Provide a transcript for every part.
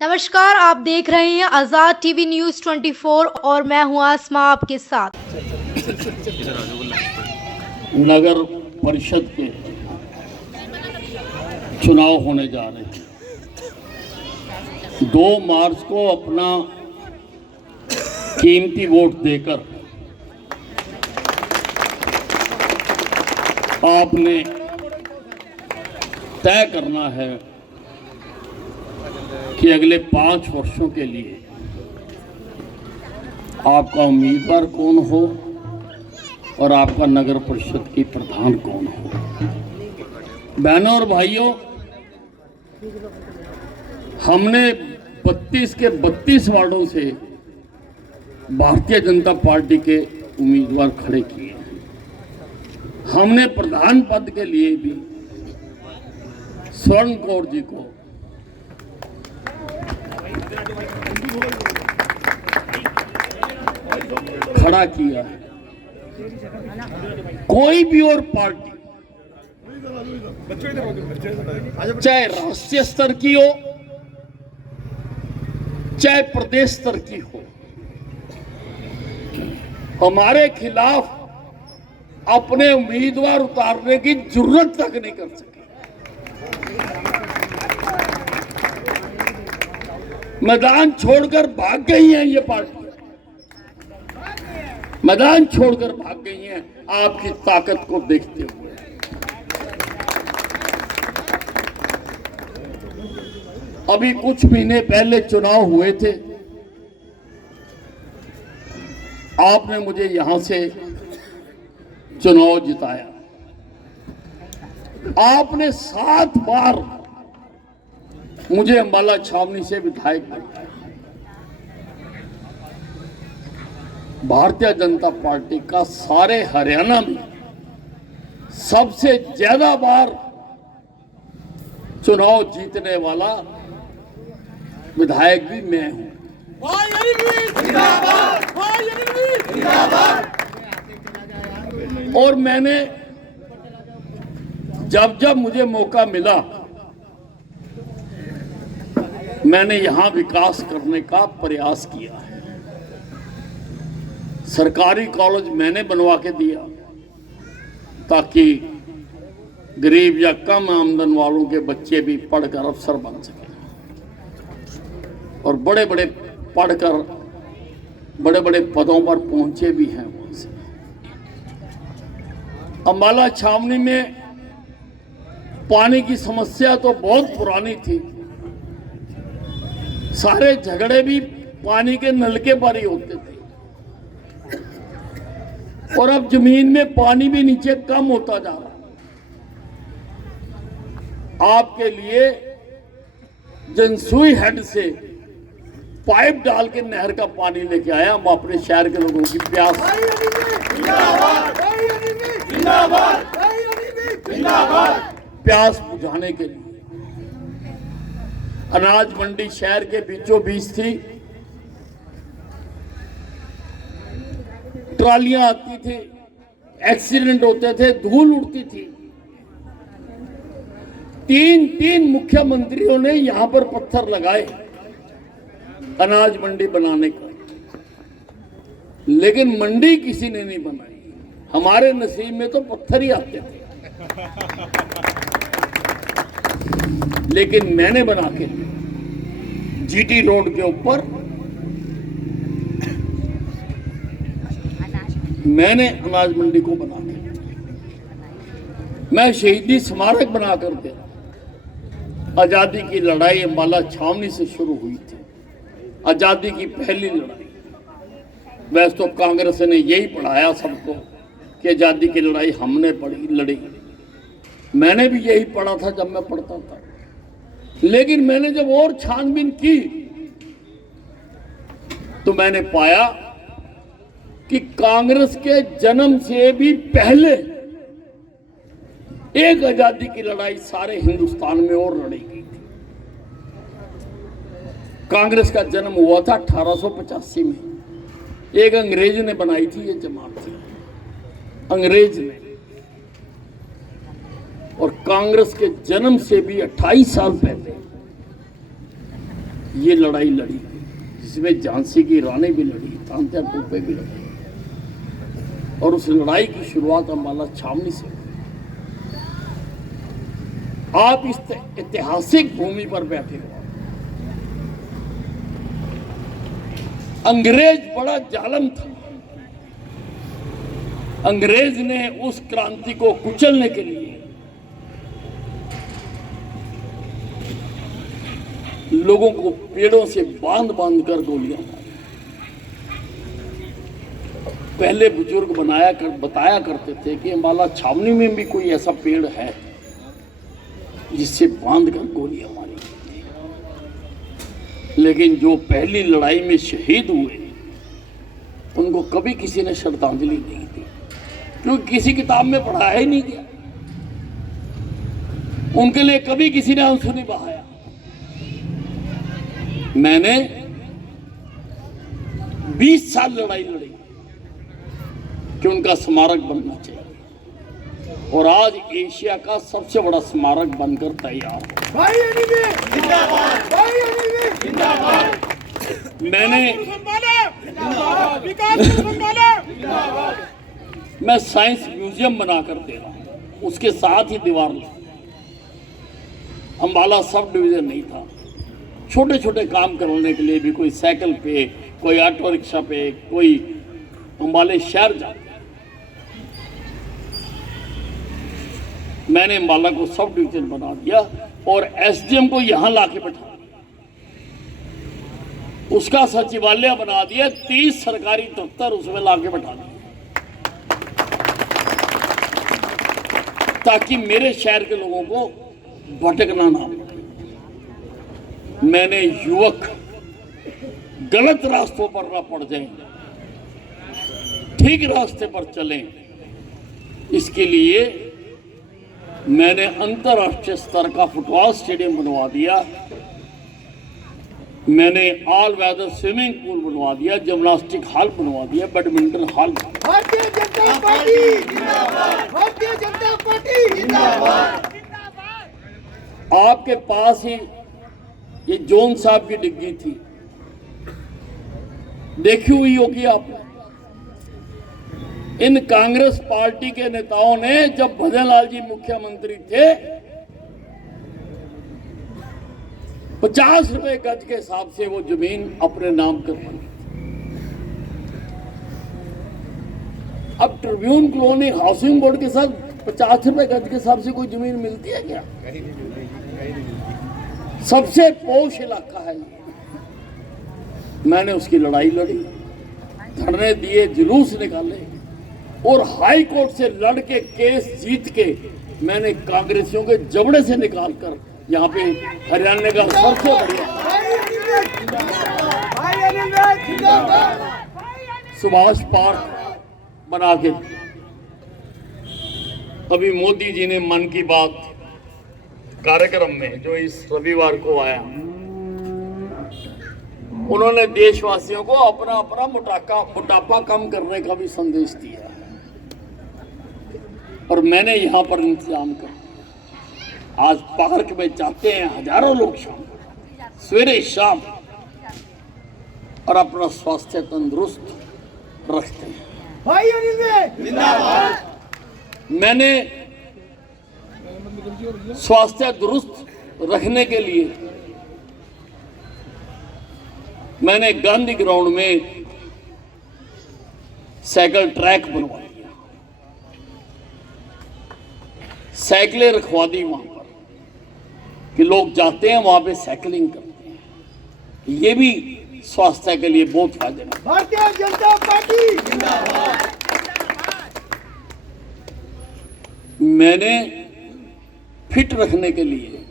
नमस्कार, आप देख रहे हैं आजाद टीवी न्यूज 24 और मैं हूं आसमा आपके साथ। नगर परिषद के चुनाव होने जा रहे हैं। 2 मार्च को अपना कीमती वोट देकर आपने तय करना है कि अगले 5 वर्षों के लिए आपका उम्मीदवार कौन हो और आपका नगर परिषद की प्रधान कौन हो। बहनों और भाइयों, हमने 32 के 32 वार्डों से भारतीय जनता पार्टी के उम्मीदवार खड़े किए हैं। हमने प्रधान पद के लिए भी स्वर्ण कौर जी को खड़ा किया है। कोई भी और पार्टी, चाहे राष्ट्रीय स्तर की हो चाहे प्रदेश स्तर की हो, हमारे खिलाफ अपने उम्मीदवार उतारने की जरूरत तक नहीं कर सके। मैदान छोड़कर भाग गई हैं ये पार्टी, मैदान छोड़कर भाग गई हैं आपकी ताकत को देखते हुए। अभी कुछ महीने पहले चुनाव हुए थे, आपने मुझे यहां से चुनाव जिताया। आपने 7 बार मुझे अंबाला छावनी से विधायक बनाया। भारतीय जनता पार्टी का सारे हरियाणा में सबसे ज्यादा बार चुनाव जीतने वाला विधायक भी मैं हूं। और मैंने जब जब मुझे मौका मिला, मैंने यहां विकास करने का प्रयास किया है। सरकारी कॉलेज मैंने बनवा के दिया ताकि गरीब या कम आमदन वालों के बच्चे भी पढ़कर अफसर बन सके और बड़े बड़े पढ़कर बड़े बड़े पदों पर पहुंचे भी हैं। वहां से अंबाला छावनी में पानी की समस्या तो बहुत पुरानी थी। सारे झगड़े भी पानी के नलके पर ही होते थे और अब जमीन में पानी भी नीचे कम होता जा रहा। आपके लिए जनसुई हेड से पाइप डाल के नहर का पानी लेके आया। हम अपने शहर के लोगों की प्यास बुझाने के लिए। अनाज मंडी शहर के बीचों बीच थी, ट्रालियां आती थी, एक्सीडेंट होते थे, धूल उड़ती थी। 3 मुख्यमंत्रियों ने यहां पर पत्थर लगाए अनाज मंडी बनाने का, लेकिन मंडी किसी ने नहीं बनाई। हमारे नसीब में तो पत्थर ही आते थे, लेकिन मैंने बना के जीटी रोड के ऊपर मैंने अनाज मंडी को बना के, मैं शहीदी स्मारक बना कर दे। आजादी की लड़ाई अंबाला छावनी से शुरू हुई थी, आजादी की पहली लड़ाई। वैसे तो कांग्रेस ने यही पढ़ाया सबको कि आजादी की लड़ाई हमने लड़ी। मैंने भी यही पढ़ा था जब मैं पढ़ता था, लेकिन मैंने जब और छानबीन की तो मैंने पाया कि कांग्रेस के जन्म से भी पहले एक आजादी की लड़ाई सारे हिंदुस्तान में और लड़ी गई थी। कांग्रेस का जन्म हुआ था 1885 में। एक अंग्रेज ने बनाई थी ये जमात, अंग्रेज ने। और कांग्रेस के जन्म से भी 28 साल पहले ये लड़ाई लड़ी, जिसमें झांसी की रानी भी लड़ी, तांत्या टोपे भी लड़ी, और उस लड़ाई की शुरुआत अम्बाला छावनी से हुई। आप इस ऐतिहासिक भूमि पर बैठे हो। अंग्रेज बड़ा जालिम था। अंग्रेज ने उस क्रांति को कुचलने के लिए लोगों को पेड़ों से बांध बांध कर गोलियां मारी। पहले बुजुर्ग बताया करते थे कि अम्बाला छावनी में भी कोई ऐसा पेड़ है जिससे बांध कर गोलियां मारी गई थी। लेकिन जो पहली लड़ाई में शहीद हुए उनको कभी किसी ने श्रद्धांजलि नहीं दी, क्योंकि किसी किताब में पढ़ाया ही नहीं गया। उनके लिए कभी किसी ने आंसू नहीं बहाया। मैंने 20 साल लड़ाई लड़ी कि उनका स्मारक बनना चाहिए, और आज एशिया का सबसे बड़ा स्मारक बनकर तैयार हो। मैं साइंस म्यूजियम बनाकर दे रहा हूं, उसके साथ ही दीवार लगा। अम्बाला सब डिवीजन नहीं था, छोटे छोटे काम करने के लिए भी कोई साइकिल पे, कोई ऑटो रिक्शा पे, कोई अम्बाले शहर जाता। मैंने अम्बाला को सब डिवीजन बना दिया और एसडीएम को यहां लाके बैठा दिया, उसका सचिवालय बना दिया, 30 सरकारी दफ्तर उसमें लाके बैठा दिया, ताकि मेरे शहर के लोगों को भटकना ना पड़े। मैंने युवक गलत रास्तों पर ना पड़ जाएं, ठीक रास्ते पर चलें, इसके लिए मैंने अंतरराष्ट्रीय स्तर का फुटबॉल स्टेडियम बनवा दिया। मैंने ऑल वेदर स्विमिंग पूल बनवा दिया, जिम्नास्टिक हॉल बनवा दिया, badminton hall. Bharatiya Janata party जिंदाबाद, भारतीय जनता पार्टी जिंदाबाद। आपके पास ही ये जोन साहब की डिग्गी थी, देखी हुई होगी आपने। इन कांग्रेस पार्टी के नेताओं ने, जब भजनलाल जी मुख्यमंत्री थे, 50 रुपए गज के हिसाब से वो जमीन अपने नाम करवाई। अब ट्रिब्यून कॉलोनी हाउसिंग बोर्ड के साथ 50 रुपए गज के हिसाब से कोई जमीन मिलती है क्या? सबसे पोश इलाका है ये। मैंने उसकी लड़ाई लड़ी, धरने दिए, जुलूस निकाले, और हाई कोर्ट से लड़ के केस जीत के मैंने कांग्रेसियों के जबड़े से निकालकर यहाँ पे हरियाणा का सबसे बढ़िया सुभाष पार्क बना के। अभी मोदी जी ने मन की बात कार्यक्रम में, जो इस रविवार को आया, उन्होंने देशवासियों को अपना अपना मोटापा कम करने का भी संदेश दिया, और मैंने यहां पर इंतजाम कर। आज पार्क में जाते हैं हजारों लोग शाम सवेरे शाम, और अपना स्वास्थ्य तंदुरुस्त रखते हैं। भाई अनिल जिंदाबाद। मैंने स्वास्थ्य दुरुस्त रखने के लिए मैंने गांधी ग्राउंड में साइकिल ट्रैक बनवा दिया, साइकिलें रखवा दी वहां पर कि लोग जाते हैं वहां पे साइकिलिंग करते हैं। ये भी स्वास्थ्य के लिए बहुत फायदेमंद। भारतीय जनता पार्टी जिंदाबाद। मैंने फिट रखने के लिए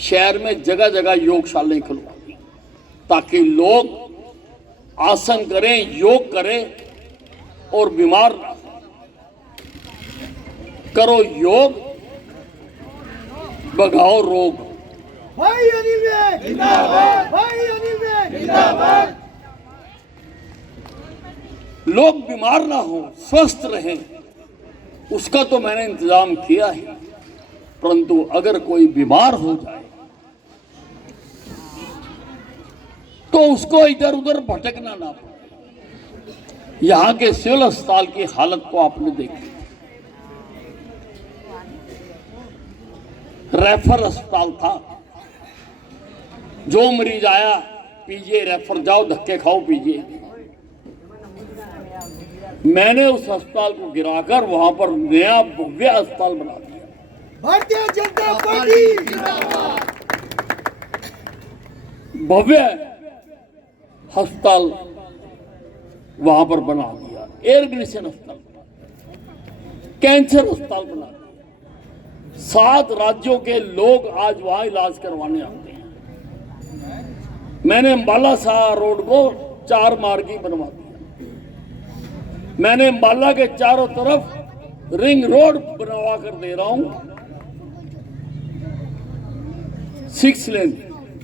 शहर में जगह जगह योगशालाएं खुलवा दी, ताकि लोग आसन करें, योग करें और बीमार ना हो। करो योग, भगाओ रोग। भाई अनिल जिंदाबाद, भाई अनिल जिंदाबाद। लोग बीमार ना हो, स्वस्थ रहें, उसका तो मैंने इंतजाम किया ही। परंतु अगर कोई बीमार हो जाए तो उसको इधर उधर भटकना ना पड़े। यहां के सिविल अस्पताल की हालत को आपने देखी, रेफर अस्पताल था, जो मरीज आया पीजिए रेफर, जाओ धक्के खाओ पीजिए। मैंने उस अस्पताल को गिराकर वहां पर नया भव्य अस्पताल बना दिया। भारतीय जनता पार्टी जिंदाबाद। भव्य अस्पताल वहां पर बना दिया, एयर कंडीशन अस्पताल, कैंसर अस्पताल बना दिया। 7 राज्यों के लोग आज वहां इलाज करवाने आते हैं। मैंने अंबाला शाह रोड को 4 मार्गी बनवा दिया। मैंने अंबाला के चारों तरफ रिंग रोड बनवा कर दे रहा हूं, 6 लेन,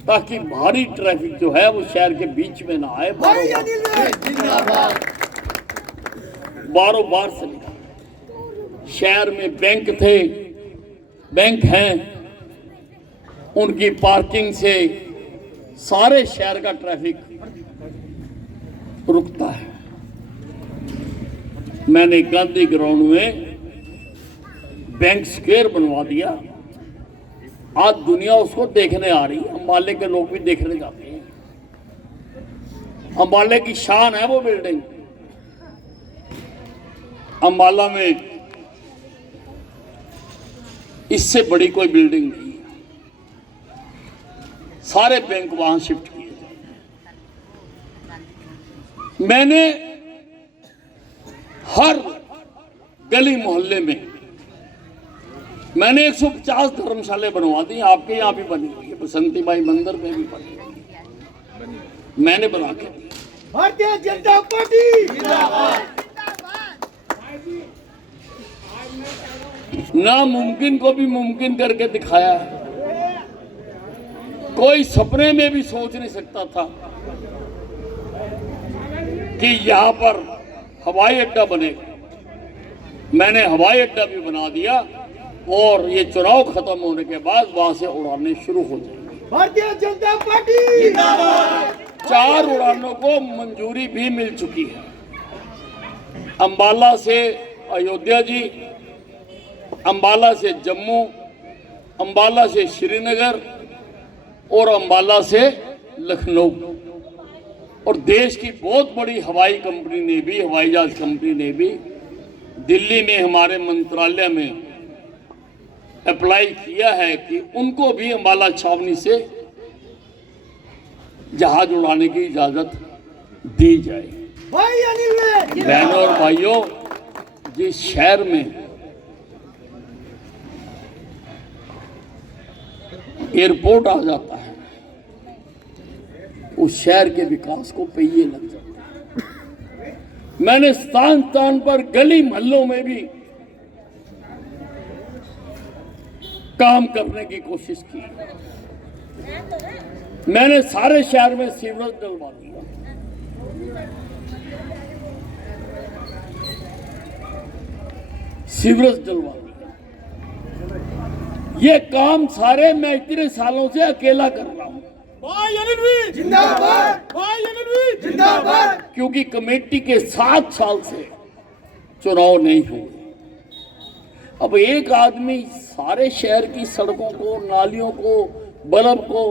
ताकि भारी ट्रैफिक जो है वो शहर के बीच में ना आए। भाई अनिल भाई जिंदाबाद। बारों बार से लिखा, शहर में बैंक थे, बैंक हैं, उनकी पार्किंग से सारे शहर का ट्रैफिक रुकता है। मैंने गांधी ग्राउंड में बैंक स्क्वायर बनवा दिया। आज दुनिया उसको देखने आ रही है, अंबाले के लोग भी देखने जाते हैं। अंबाले की शान है वो बिल्डिंग। अंबाला में इससे बड़ी कोई बिल्डिंग नहीं है। सारे बैंक वहां शिफ्ट किए जाए। मैंने हर गली मोहल्ले में मैंने 150 धर्मशाले बनवा दी। आपके यहाँ भी बनी हुई है, बसंती बाई मंदिर में भी बनी हुई है, मैंने बना के दी। भारतीय जनता पार्टी जिंदाबाद। नामुमकिन को भी मुमकिन करके दिखाया है। कोई सपने में भी सोच नहीं सकता था कि यहां पर हवाई अड्डा बनेगा। मैंने हवाई अड्डा भी बना दिया और ये चुनाव खत्म होने के बाद वहां से उड़ानें शुरू हो जाएंगी। भारतीय जनता पार्टी जिंदाबाद। 4 उड़ानों को मंजूरी भी मिल चुकी है। अंबाला से अयोध्या जी, अंबाला से जम्मू, अंबाला से श्रीनगर और अंबाला से लखनऊ। और देश की बहुत बड़ी हवाई कंपनी ने भी, हवाई जहाज कंपनी ने भी दिल्ली में हमारे मंत्रालय में अप्लाई किया है कि उनको भी अंबाला छावनी से जहाज उड़ाने की इजाजत दी जाए। भाई अनिल भाई बहनों और भाइयों, जिस शहर में एयरपोर्ट आ जाता है उस शहर के विकास को पहिए लग जाते हैं। मैंने स्थान स्थान पर गली मोहल्लों में भी काम करने की कोशिश की। मैंने सारे शहर में सीवरेज डलवा दिया। सीवरेज डलवा दिया। ये काम सारे मैं इतने सालों से अकेला कर रहा हूं। भाई अनिल भाई जिंदाबाद। भाई अनिल भाई जिंदाबाद। क्योंकि कमेटी के 7 साल से चुनाव नहीं हुए। अब एक आदमी सारे शहर की सड़कों को, नालियों को, बल्ब को,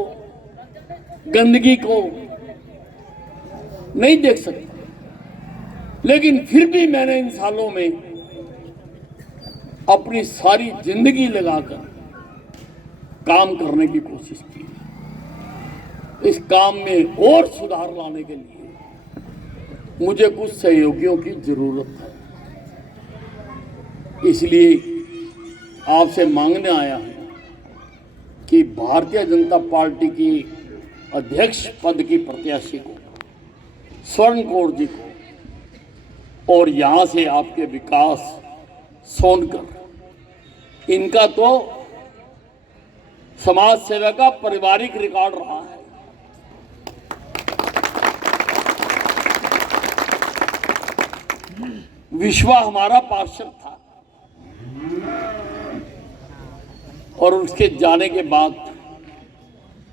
गंदगी को नहीं देख सकता। लेकिन फिर भी मैंने इन सालों में अपनी सारी जिंदगी लगाकर काम करने की कोशिश की। इस काम में और सुधार लाने के लिए मुझे कुछ सहयोगियों की जरूरत है। इसलिए आपसे मांगने आया हूं कि भारतीय जनता पार्टी की अध्यक्ष पद की प्रत्याशी को, स्वर्ण कौर जी को, और यहां से आपके विकास सोनकर, इनका तो समाज सेवा का पारिवारिक रिकॉर्ड रहा है। विश्वा हमारा पार्षद था और उसके जाने के बाद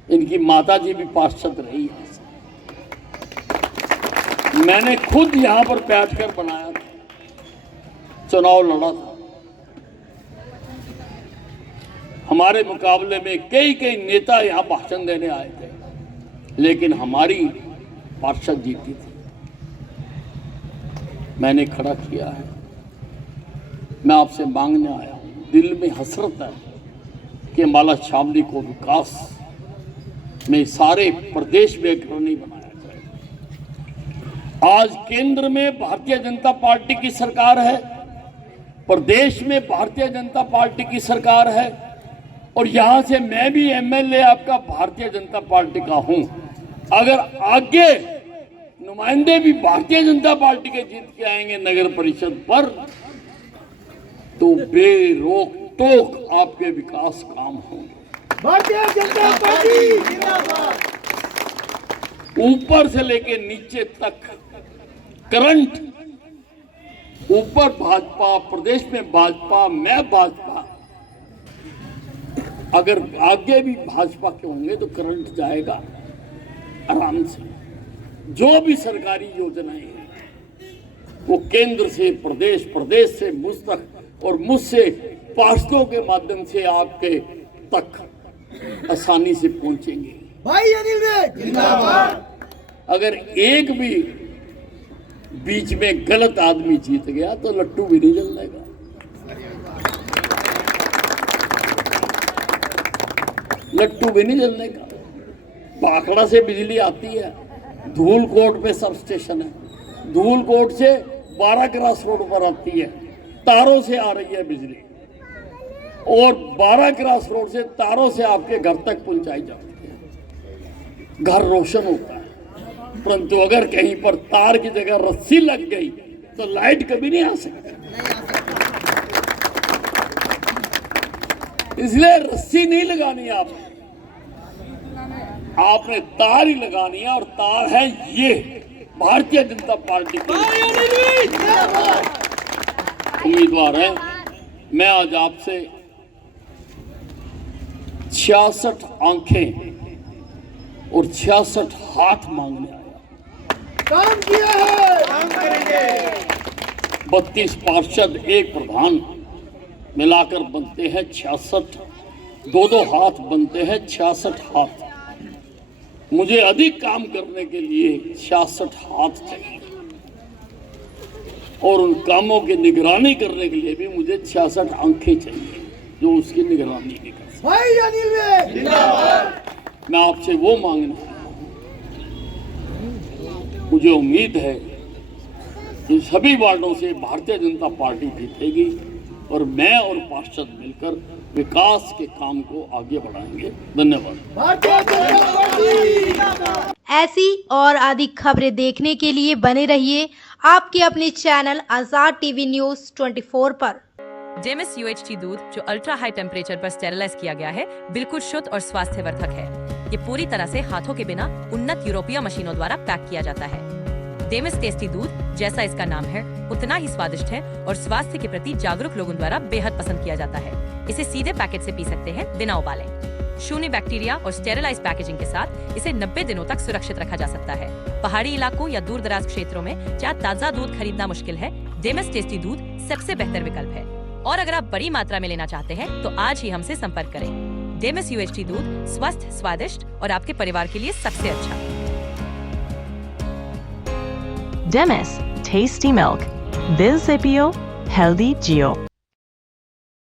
इनकी माता जी भी पार्षद रही है। मैंने खुद यहां पर बैठकर बनाया था, चुनाव लड़ा था। हमारे मुकाबले में कई नेता यहां भाषण देने आए थे, लेकिन हमारी पार्षद जीती थी। मैंने खड़ा किया है। मैं आपसे मांगने आया हूं, दिल में हसरत है कि अम्बाला शामली को विकास में सारे प्रदेश में अग्रणी बनाया जाए। आज केंद्र में भारतीय जनता पार्टी की सरकार है, प्रदेश में भारतीय जनता पार्टी की सरकार है, और यहां से मैं भी एमएलए आपका भारतीय जनता पार्टी का हूं। अगर आगे नुमाइंदे भी भारतीय जनता पार्टी के जीत के आएंगे नगर परिषद पर, तो बेरोक टोक आपके विकास काम होंगे। भारतीय जनता पार्टी जिंदाबाद। ऊपर से लेके नीचे तक करंट, ऊपर भाजपा, प्रदेश में भाजपा, मैं भाजपा, अगर आगे भी भाजपा के होंगे तो करंट जाएगा आराम से। जो भी सरकारी योजनाएं हैं वो केंद्र से प्रदेश, प्रदेश से मुझ तक, और मुझसे पार्षदों के माध्यम से आपके तक आसानी से पहुंचेंगे। भाई अनिल रे जिंदाबाद। अगर एक भी बीच में गलत आदमी जीत गया तो लट्टू भी नहीं जलेगा। लट्टू भी नहीं जलने का। पाखड़ा से बिजली आती है, धूलकोट पे सब स्टेशन है, धूलकोट से 12 क्रॉस रोड पर आती है, तारों से आ रही है बिजली, और 12 क्रॉस रोड से तारों से आपके घर तक पहुंचाई जाती है। घर रोशन होता है। परंतु अगर कहीं पर तार की जगह रस्सी लग गई तो लाइट कभी नहीं आ सकती। इसलिए रस्सी नहीं लगानी आपने तार ही लगानी है, और तार है ये भारतीय जनता पार्टी की उम्मीदवार है। मैं आज आपसे 66 आंखें और 66 हाथ मांगने आया। काम किया है, काम करेंगे। 32 पार्षद, एक प्रधान मिलाकर बनते हैं 66, 2-2 हाथ बनते हैं 66 हाथ। मुझे अधिक काम करने के लिए 66 हाथ चाहिए, और उन कामों की निगरानी करने के लिए भी मुझे 66 आंखें चाहिए जो उसकी निगरानी भी कर सकें। भाई अनिल रे जिंदाबाद। मैं आपसे वो मांगना है, मुझे उम्मीद है कि सभी वार्डों से भारतीय जनता पार्टी जीतेगी, और मैं और पार्षद मिलकर विकास के काम को आगे बढ़ाएंगे। धन्यवाद। भारतीय जनता पार्टी जिंदाबाद। ऐसी और अधिक खबरें देखने के लिए बने रहिए आपके अपने चैनल आजाद टीवी न्यूज 24 पर। डेमिस UHT दूध जो अल्ट्रा हाई टेम्परेचर पर स्टेरिलाइज किया गया है, बिल्कुल शुद्ध और स्वास्थ्यवर्धक है। ये पूरी तरह से हाथों के बिना उन्नत यूरोपीय मशीनों द्वारा पैक किया जाता है। डेमिस टेस्टी दूध, जैसा इसका नाम है, उतना ही स्वादिष्ट है और स्वास्थ्य के प्रति जागरूक लोगों द्वारा बेहद पसंद किया जाता है। इसे सीधे पैकेट से पी सकते हैं बिना उबाले। शून्य बैक्टीरिया और स्टेरिलाइज पैकेजिंग के साथ इसे 90 दिनों तक सुरक्षित रखा जा सकता है। पहाड़ी इलाकों या दूर दराज क्षेत्रों में जहाँ ताजा दूध खरीदना मुश्किल है, डेमिस टेस्टी दूध सबसे बेहतर विकल्प है। और अगर आप बड़ी मात्रा में लेना चाहते हैं तो आज ही हमसे संपर्क करें। डेमिस UHT दूध स्वस्थ, स्वादिष्ट और आपके परिवार के लिए सबसे अच्छा। Demis, tasty milk. Bill Zepio, healthy Geo.